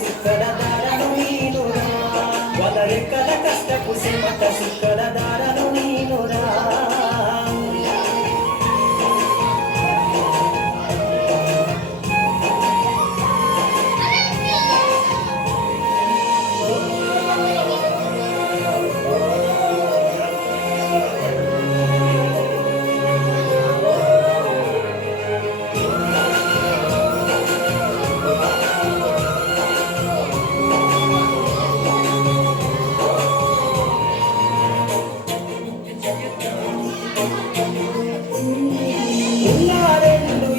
సిక్కల దారను నీనురా వలరెక్కల కష్టపు సిమట సిక్కల దారను నీనురా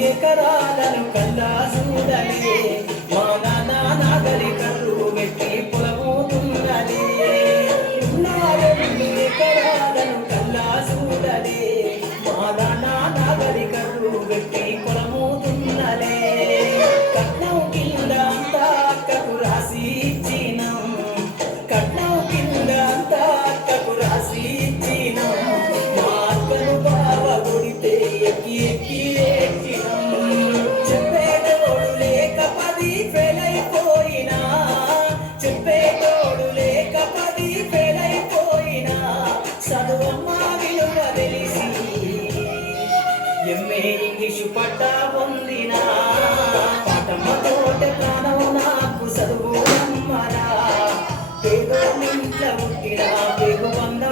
ఎకరాలను కల్లా చూడలే మా నాన్న నాగరికలు వెట్టి పొలమోతున్నలే నా 2 ఎకరాలను కల్లా చూడలే మా నాన్న నాగరికలు వెట్టి పొలమోతున్నలే కట్నం కింద అంతా అక్కకు రాసి ఇచ్చినం కట్నం కింద అంతా అక్కకు రాసి ఇచ్చినం మా అక్కను బావ కొడితే ఎక్కి ఎక్కి ఎంఏ ఇంగ్లీషు పట్టా పొందినా పాఠమ్మతోటే ప్రాణం నాకు చదువు అమ్మరా పేదోళ్ళింట్ల పుట్టినా పేగు వంద